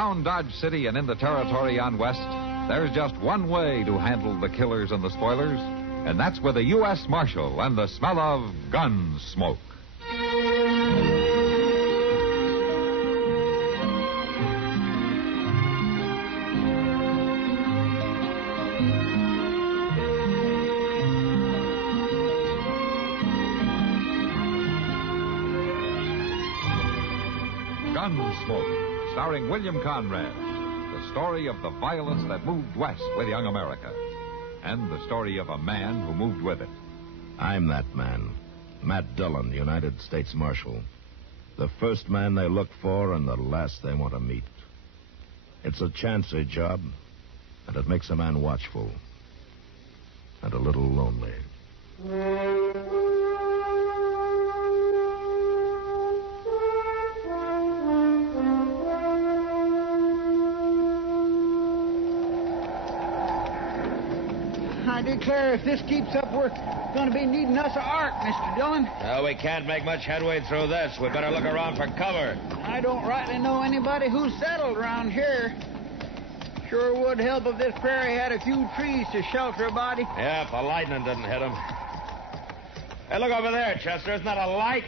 around Dodge City and in the territory on west, there's just one way to handle the killers and the spoilers, and that's with a U.S. Marshal and the smell of Gunsmoke. Gunsmoke, starring William Conrad. The story of the violence that moved west with young America. And the story of a man who moved with it. I'm that man. Matt Dillon, United States Marshal. The first man they look for and the last they want to meet. It's a chancy job, and it makes a man watchful. And a little lonely. I declare, if this keeps up, we're going to be needing us a ark, Mr. Dillon. No, we can't make much headway through this. We better look around for cover. I don't rightly know anybody who's settled around here. Sure would help if this prairie had a few trees to shelter a body. Yeah, if the lightning didn't hit him. Hey, look over there, Chester. Isn't that a light?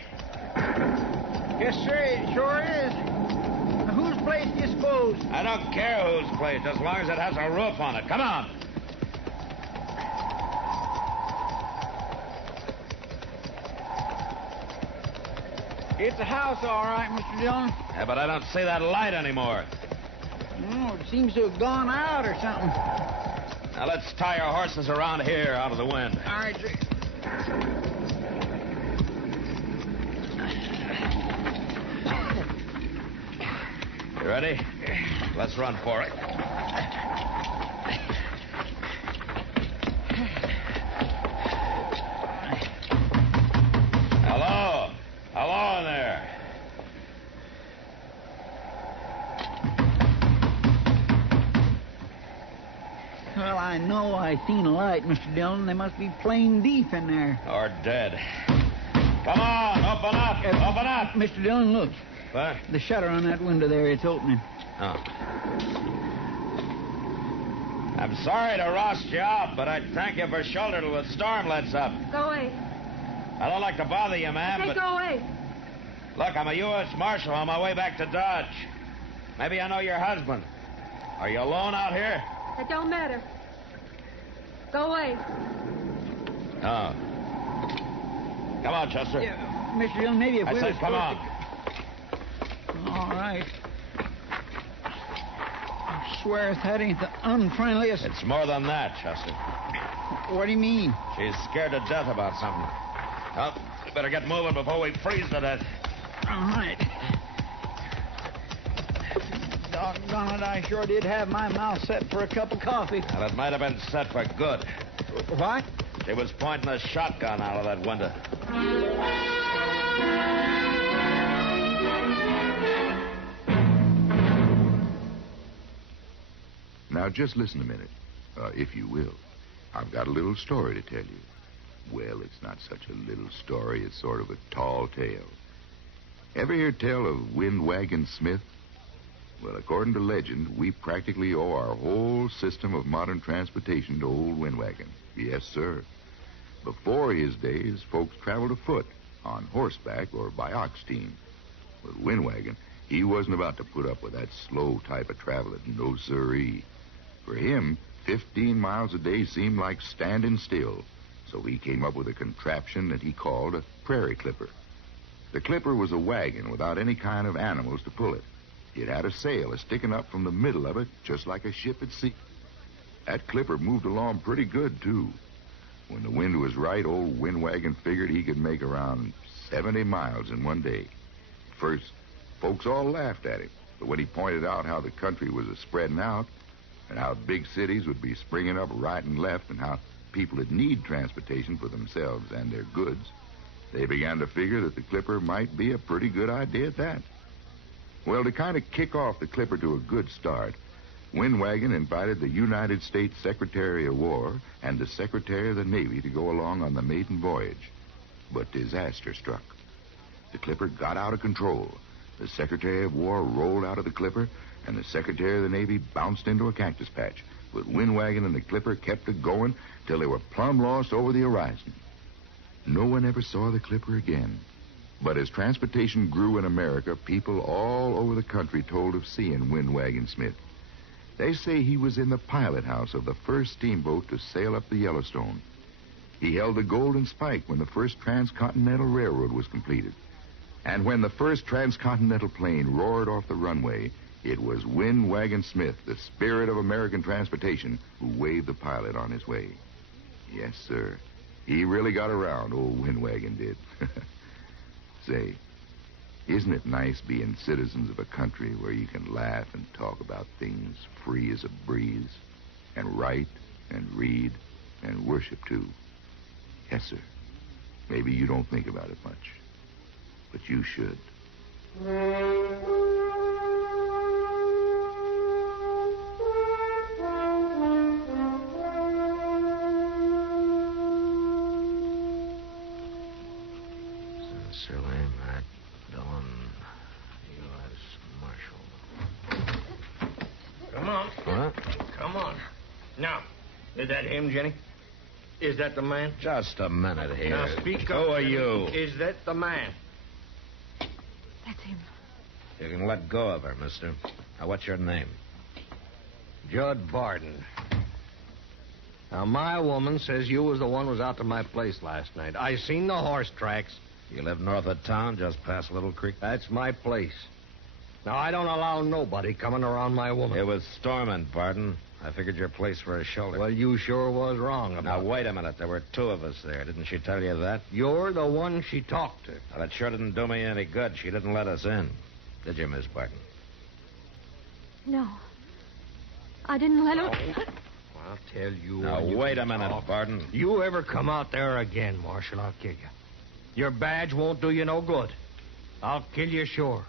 Yes, sir, it sure is. Now, whose place do you suppose? I don't care whose place, as long as it has a roof on it. Come on. It's a house, all right, Mr. Dillon. Yeah, but I don't see that light anymore. Oh, it seems to have gone out or something. Now, let's tie our horses around here out of the wind. All right, sir. You ready? Let's run for it. Hello? Hello in there. Well, I know I seen a light, Mr. Dillon. They must be playing deep in there. Or dead. Come on, open up. Open up. Mr. Dillon, look. What? The shutter on that window there, it's opening. Oh. I'm sorry to roust you out, but I'd thank you for shelter till the storm lets up. Go away. I don't like to bother you, ma'am, Hey, but... go away. Look, I'm a U.S. Marshal on my way back to Dodge. Maybe I know your husband. Are you alone out here? It don't matter. Go away. Oh. Come on, Chester. Yeah, Mr. Dillon, maybe if I we said were come on. All right. I swear if that ain't the unfriendliest... It's more than that, Chester. What do you mean? She's scared to death about something. Well, we better get moving before we freeze to death. All right. Doggone it, I sure did have my mouth set for a cup of coffee. Well, it might have been set for good. What? She was pointing a shotgun out of that window. Now, just listen a minute, if you will. I've got a little story to tell you. Well, it's not such a little story. It's sort of a tall tale. Ever hear tell of Windwagon Smith? Well, according to legend, we practically owe our whole system of modern transportation to old Windwagon. Yes, sir. Before his days, folks traveled afoot, on horseback, or by ox team. With Windwagon, he wasn't about to put up with that slow type of traveling. No siree. For him, 15 miles a day seemed like standing still. So he came up with a contraption that he called a prairie clipper. The clipper was a wagon without any kind of animals to pull it. It had a sail sticking up from the middle of it, just like a ship at sea. That clipper moved along pretty good, too. When the wind was right, old Windwagon figured he could make around 70 miles in one day. First, folks all laughed at him, but when he pointed out how the country was spreading out and how big cities would be springing up right and left and how people would need transportation for themselves and their goods, they began to figure that the clipper might be a pretty good idea at that. Well, to kind of kick off the clipper to a good start, Windwagon invited the United States Secretary of War and the Secretary of the Navy to go along on the maiden voyage. But disaster struck. The clipper got out of control. The Secretary of War rolled out of the clipper, and the Secretary of the Navy bounced into a cactus patch. But Windwagon and the Clipper kept it going till they were plumb lost over the horizon. No one ever saw the Clipper again. But as transportation grew in America, people all over the country told of seeing Windwagon Smith. They say he was in the pilot house of the first steamboat to sail up the Yellowstone. He held the Golden Spike when the first transcontinental railroad was completed. And when the first transcontinental plane roared off the runway, it was Windwagon Smith, the spirit of American transportation, who waved the pilot on his way. Yes, sir. He really got around, old Windwagon did. Say, isn't it nice being citizens of a country where you can laugh and talk about things free as a breeze, and write and read and worship, too? Yes, sir. Maybe you don't think about it much, but you should. Sincerely, Matt Dillon, U.S. Marshal. Come on. What? Come on. Now, is that him, Jenny? Is that the man? Just a minute here. Now, speak Who up. are Jenny. you? Is that the man? That's him. You can let go of her, mister. Now, what's your name? Judd Barton. Now, my woman says you was the one who was out to my place last night. I seen the horse tracks. You live north of town, just past Little Creek? That's my place. Now, I don't allow nobody coming around my woman. It was storming, Barton. I figured your place for a shelter. Well, you sure was wrong about Now, that. wait a minute. There were two of us there. Didn't she tell you that? You're the one she talked to. Well, it sure didn't do me any good. She didn't let us in. Did you, Miss Barton? No. I didn't let him. I'll tell you. Now, when you wait a can minute, talk. Barton. You ever come out there again, Marshal, I'll kill you. Your badge won't do you no good. I'll kill you sure.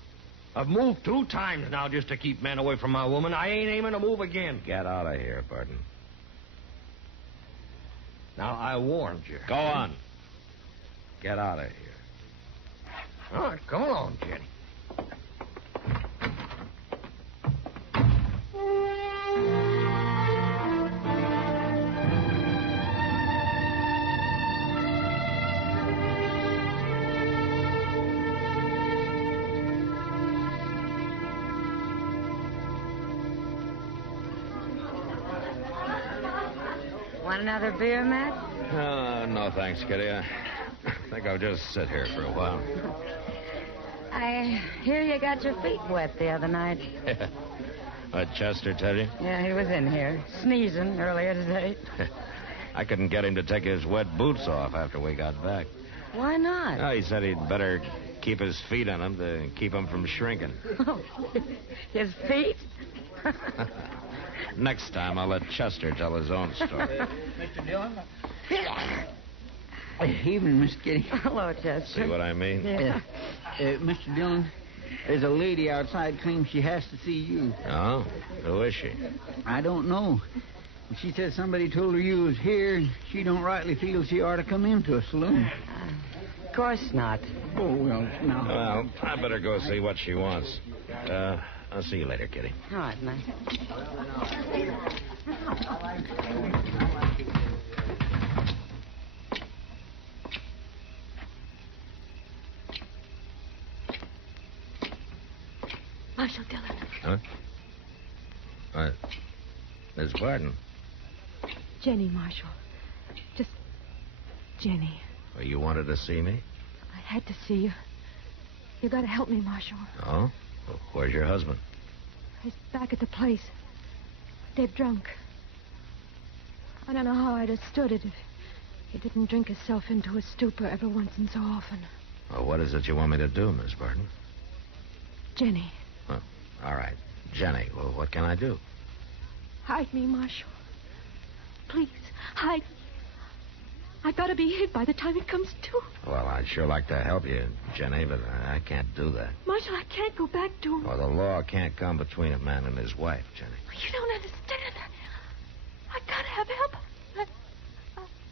I've moved 2 times now just to keep men away from my woman. I ain't aiming to move again. Get out of here, Barton. Now, I warned you. Go on. Get out of here. All right, come along, Jenny. Want another beer, Matt? No, thanks, Kitty. I think I'll just sit here for a while. I hear you got your feet wet the other night. What, Chester tell you? Yeah, he was in here, sneezing earlier today. I couldn't get him to take his wet boots off after we got back. Why not? Oh, he said he'd better keep his feet on him to keep him from shrinking. His feet? Next time, I'll let Chester tell his own story. Mr. Dillon? Evening, Miss Kitty. Hello, Chester. See what I mean? Yeah. Mr. Dillon, there's a lady outside claims she has to see you. Oh? Who is she? I don't know. She said somebody told her you was here, and she don't rightly feel she ought to come into a saloon. Of course not. Oh, well, now. Well, I better go see what she wants. I'll see you later, Kitty. All right, Matt. Marshal Dillon. Huh? What? Miss Barton. Jenny, Marshal. Just Jenny. Well, you wanted to see me? I had to see you. You gotta help me, Marshal. Oh? Well, where's your husband? He's back at the place. Dead drunk. I don't know how I'd have stood it if he didn't drink himself into a stupor every once in so often. Well, what is it you want me to do, Miss Barton? Jenny. Oh, all right. Jenny, well, what can I do? Hide me, Marshal. Please, hide me. I gotta be hid by the time he comes to. Well, I'd sure like to help you, Jenny, but I can't do that. Marshal, I can't go back to him. Well, the law can't come between a man and his wife, Jenny. You don't understand. I gotta have help.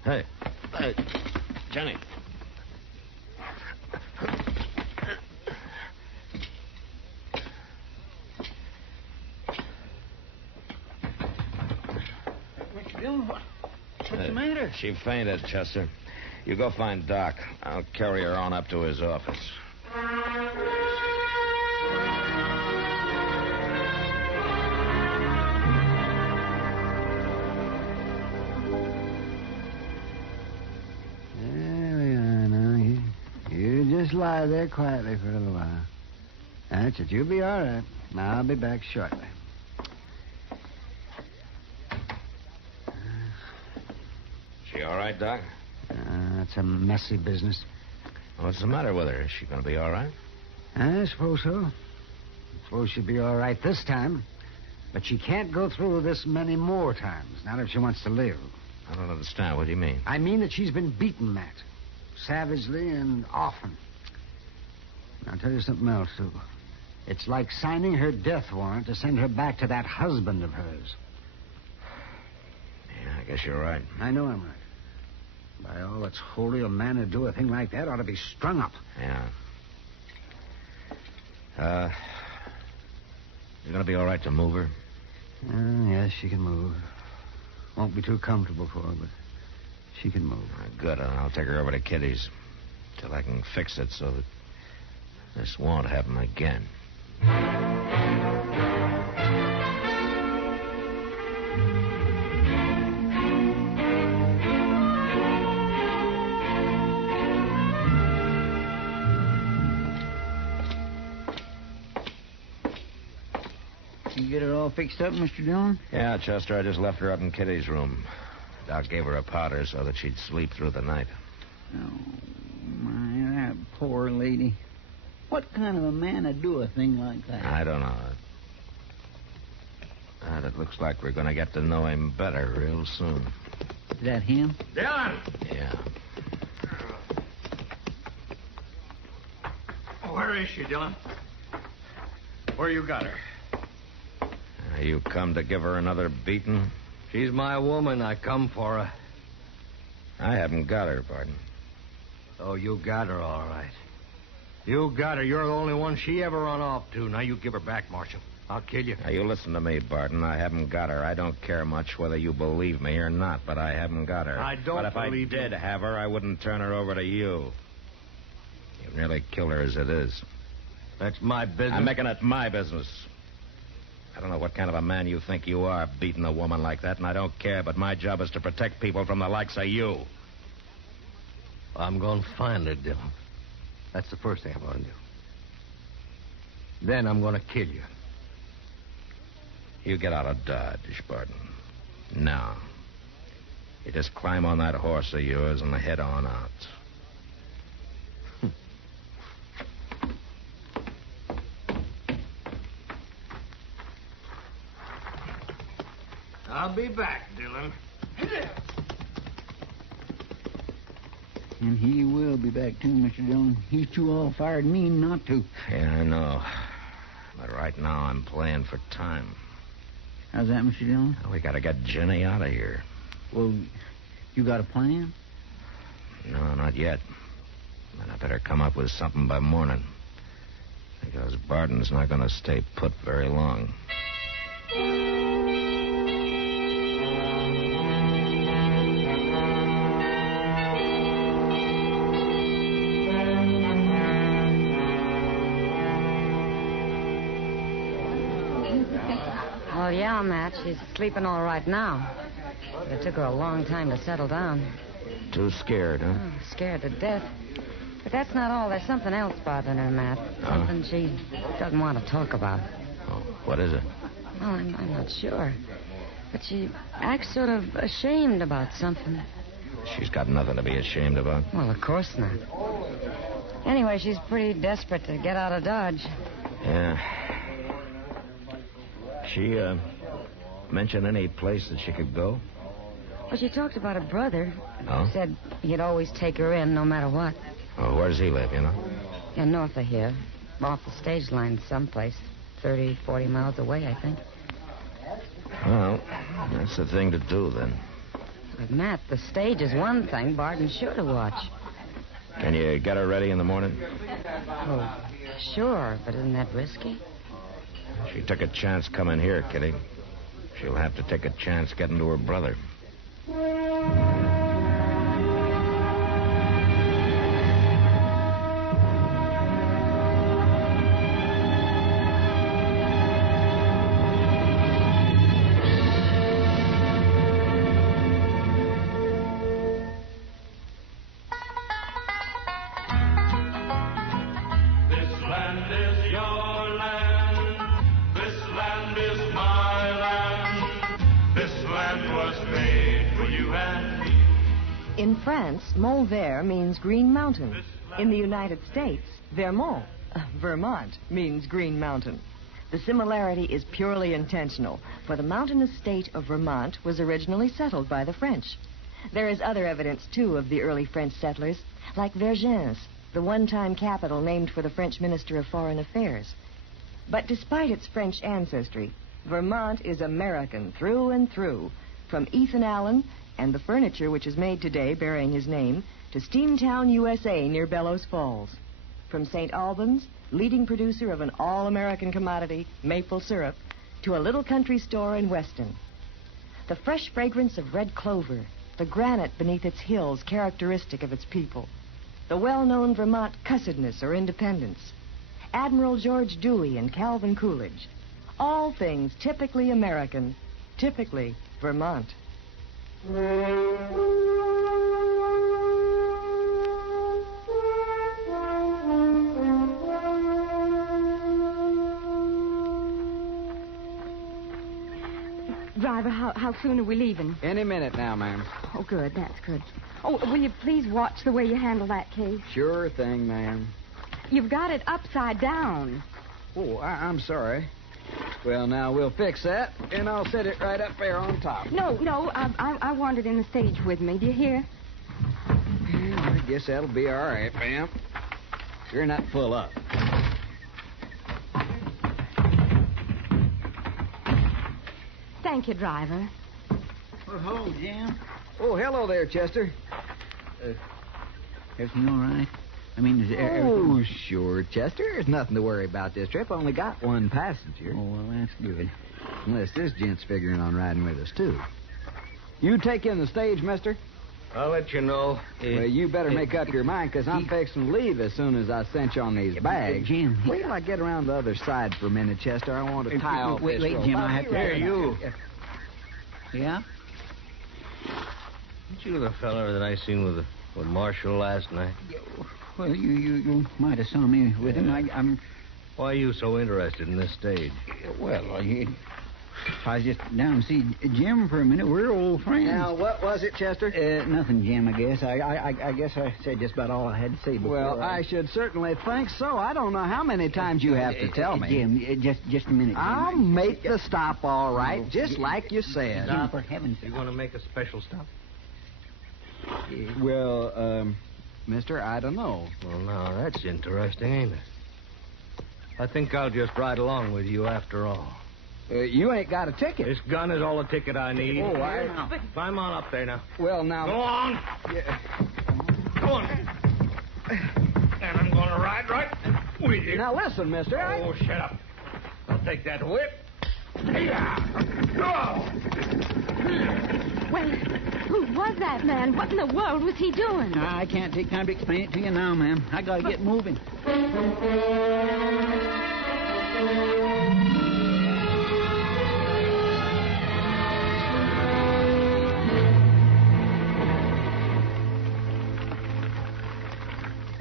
Hey, Jenny. Dillon, what's the matter? She fainted, Chester. You go find Doc. I'll carry her on up to his office. There we are now. You just lie there quietly for a little while. That's it. You'll be all right. I'll be back shortly. She all right, Doc? That's a messy business. What's the matter with her? Is she going to be all right? I suppose so. I suppose she'll be all right this time. But she can't go through this many more times, not if she wants to live. I don't understand. What do you mean? I mean that she's been beaten, Matt. Savagely and often. And I'll tell you something else, too. It's like signing her death warrant to send her back to that husband of hers. Yeah, I guess you're right. I know I'm right. By all that's holy, a man who'd do a thing like that ought to be strung up. Yeah. You gonna be all right to move her? Yes, she can move. Won't be too comfortable for her, but she can move. Good. I'll take her over to Kitty's till I can fix it so that this won't happen again. You get her all fixed up, Mr. Dillon? Yeah, Chester, I just left her up in Kitty's room. Doc gave her a powder so that she'd sleep through the night. Oh, my, that poor lady. What kind of a man would do a thing like that? I don't know. It looks like we're going to get to know him better real soon. Is that him? Dillon! Yeah. Where is she, Dillon? Where you got her? You come to give her another beating? She's my woman. I come for her. I haven't got her, Barton. Oh, you got her, all right. You got her. You're the only one she ever run off to. Now you give her back, Marshal. I'll kill you. Now, you listen to me, Barton. I haven't got her. I don't care much whether you believe me or not, but I haven't got her. I don't But if believe I did have her, I wouldn't turn her over to you. You've nearly killed her as it is. That's my business. I'm making it my business. I don't know what kind of a man you think you are, beating a woman like that, and I don't care, but my job is to protect people from the likes of you. I'm going to find her, Dillon. That's the first thing I'm going to do. Then I'm going to kill you. You get out of Dodge, Barton. Now. You just climb on that horse of yours and head on out. I'll be back, Dillon. And he will be back, too, Mr. Dillon. He's too all-fired mean not to. Yeah, I know. But right now I'm playing for time. How's that, Mr. Dillon? We gotta get Jenny out of here. Well, you got a plan? No, not yet. But I better come up with something by morning. Because Barton's not gonna stay put very long. Well, yeah, Matt, she's sleeping all right now. It took her a long time to settle down. Too scared, huh? Oh, scared to death. But that's not all. There's something else bothering her, Matt. Something she doesn't want to talk about. Oh, what is it? Well, I'm not sure. But she acts sort of ashamed about something. She's got nothing to be ashamed about. Well, of course not. Anyway, she's pretty desperate to get out of Dodge. Yeah. She, mention any place that she could go? Well, she talked about her brother. Oh? Said he'd always take her in no matter what. Oh, where does he live, you know? Yeah, north of here. Off the stage line someplace. 30, 40 miles away, I think. Well, that's the thing to do, then. But, Matt, the stage is one thing. Barton's sure to watch. Can you get her ready in the morning? Oh, sure, but isn't that risky? She took a chance coming here, Kitty. She'll have to take a chance getting to her brother. In France, Mont Vert means green mountain. In the United States, Vermont, Vermont, means green mountain. The similarity is purely intentional, for the mountainous state of Vermont was originally settled by the French. There is other evidence, too, of the early French settlers, like Vergennes, the one-time capital named for the French Minister of Foreign Affairs. But despite its French ancestry, Vermont is American through and through, from Ethan Allen and the furniture which is made today bearing his name to Steamtown, USA, near Bellows Falls. From St. Albans, leading producer of an all-American commodity, maple syrup, to a little country store in Weston. The fresh fragrance of red clover, the granite beneath its hills characteristic of its people, the well-known Vermont cussedness or independence, Admiral George Dewey and Calvin Coolidge, all things typically American, typically Vermont. Driver, how soon are we leaving? Any minute now, ma'am. Oh, good. That's good. Oh, will you please watch the way you handle that case? Sure thing, ma'am. You've got it upside down. Oh, I'm sorry. Well, now, we'll fix that, and I'll set it right up there on top. No, I want it in the stage with me. Do you hear? Yeah, I guess that'll be all right, ma'am. You're not full up. Thank you, driver. Well, hello, Jim. Oh, hello there, Chester. Everything all right? I mean, is Oh, sure, Chester. There's nothing to worry about this trip. Only got one passenger. Oh, well, that's good. Unless this gent's figuring on riding with us, too. You take in the stage, mister? I'll let you know. Well, you better make up your mind, because I'm fixing to leave as soon as I cinch on these bags. Jim. Wait till I get around the other side for a minute, Chester. I want to tie off wait, this rope. Jim, I have to... Here, you. Yeah? Aren't you the feller that I seen with Marshal last night? Well, you might have saw me with him. I'm... Why are you so interested in this stage? Well, I was just down to see Jim for a minute. We're old friends. Now, what was it, Chester? Nothing, Jim, I guess. I guess I said just about all I had to say before. Well, I should certainly think so. I don't know how many times you have to tell me. Jim, just a minute, Jim. I'll make the stop all right, just like you said. Jim, for heaven's sake. You going to make a special stop? Well, mister, I don't know. Well, now, that's interesting, ain't it? I think I'll just ride along with you after all. You ain't got a ticket. This gun is all the ticket I need. Oh, Climb on up there now. Well, now... Go on. Yeah. Go on. And I'm going to ride right with you. Now, listen, mister. Oh, shut up. I'll take that whip. Oh. Well, who was that man? What in the world was he doing? I can't take time to explain it to you now, ma'am. I gotta get moving.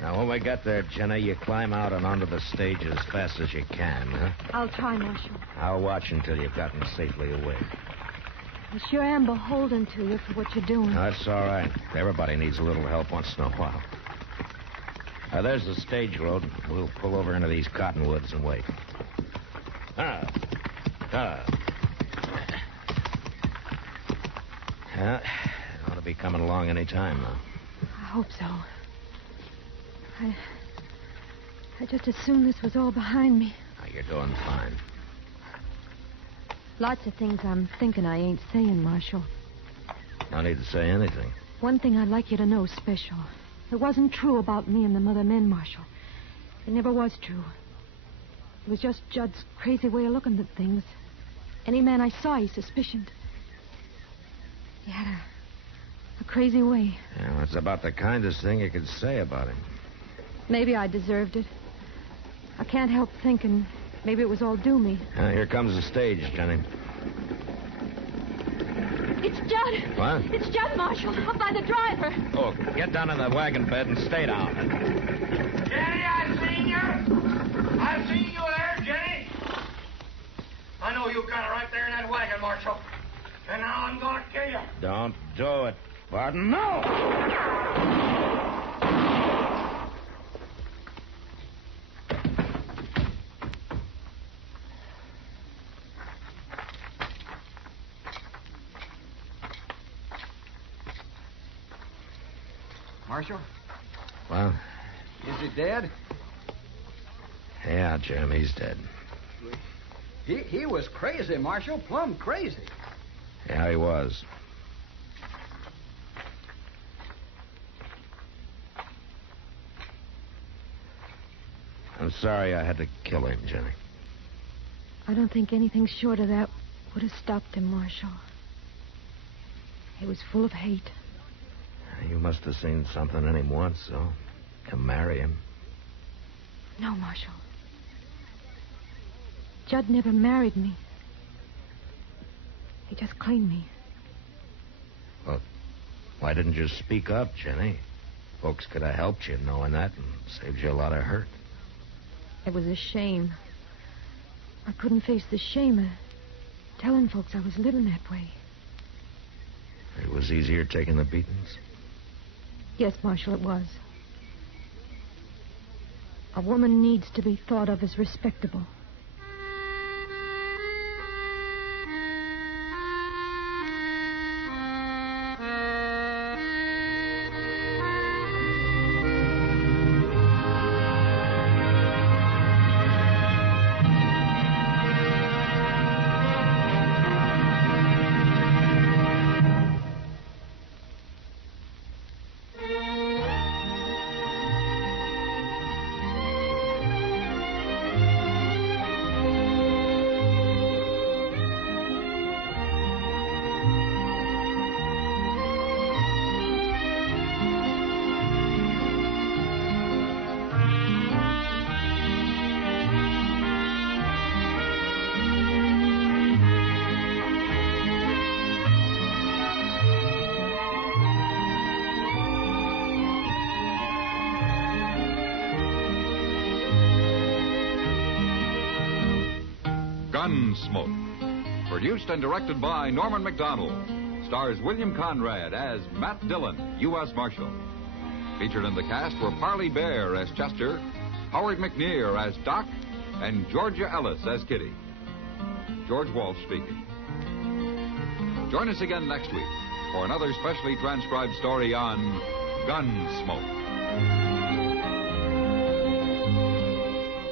Now, when we get there, Jenna, you climb out and onto the stage as fast as you can, huh? I'll try, Marshal. I'll watch until you've gotten safely away. I sure am beholden to you for what you're doing. That's all right. Everybody needs a little help once in a while. There's the stage road. We'll pull over into these cottonwoods and wait. Yeah, ought to be coming along any time now. I hope so. I just assumed this was all behind me. Now, you're doing fine. Lots of things I'm thinking I ain't saying, Marshal. No need to say anything. One thing I'd like you to know special. It wasn't true about me and them other men, Marshal. It never was true. It was just Judd's crazy way of looking at things. Any man I saw, he suspicioned. He had crazy way. Yeah, it's about the kindest thing you could say about him. Maybe I deserved it. I can't help thinking maybe it was all due me. Here comes the stage, Jenny. It's Judd. What? It's Judd, Marshal, up by the driver. Oh, get down in the wagon bed and stay down. Jenny, I seen you. I seen you there, Jenny. I know you got it right there in that wagon, Marshal. And now I'm going to kill you. Don't do it, Barton. No! Marshal, Well, is he dead? yeah, Jim, he's dead. He was crazy, Marshal, plumb crazy. Yeah, he was. I'm sorry I had to kill him, Jenny. I don't think anything short of that would have stopped him, Marshal. He was full of hate. You must have seen something in him once, though, to marry him. No, Marshal. Judd never married me. He just cleaned me. Well, why didn't you speak up, Jenny? Folks could have helped you knowing that and saved you a lot of hurt. It was a shame. I couldn't face the shame of telling folks I was living that way. It was easier taking the beatings. Yes, Marshal, it was. A woman needs to be thought of as respectable. Gunsmoke. Produced and directed by Norman Macdonnell. Stars William Conrad as Matt Dillon, U.S. Marshal. Featured in the cast were Parley Bear as Chester, Howard McNear as Doc, and Georgia Ellis as Kitty. George Walsh speaking. Join us again next week for another specially transcribed story on Gunsmoke.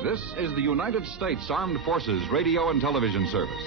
This is the United States Armed Forces Radio and Television Service.